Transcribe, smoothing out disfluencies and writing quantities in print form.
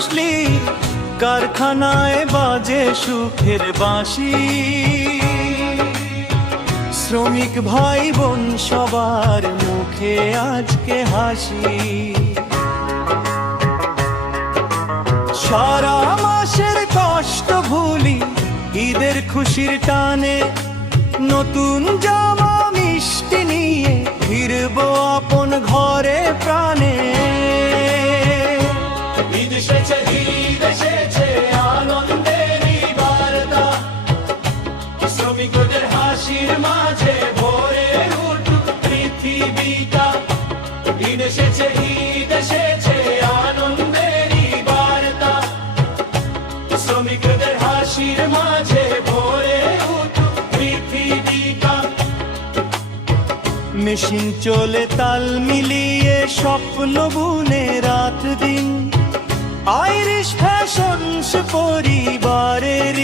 ঘুষলি, কারখানায় বাজে সুখের বাঁশি। শ্রমিক ভাই বোন সবার মুখে আজকে হাসি। সারা মাসের কষ্ট ভুলি ঈদের খুশির টানে, নতুন জামা মিষ্টি নিয়ে ফিরবো আপন ঘরে প্রাণে। ঈদ এসেছে, ঈদ এসেছে, আনন্দেরই বার্তা, শ্রমিকদের হাসির মাঝে ভরে উঠুক পৃথিবীটা। ঈদ এসেছে, ঈদ এসেছে, আনন্দেরই বার্তা, শ্রমিকদের হাসির মাঝে ভরে উঠুক পৃথিবীটা। মেশিন চলে তাল মিলিয়ে স্বপ্ন বুনে রাত দিন, আইরিশ ফ্যাশনস পরিবারের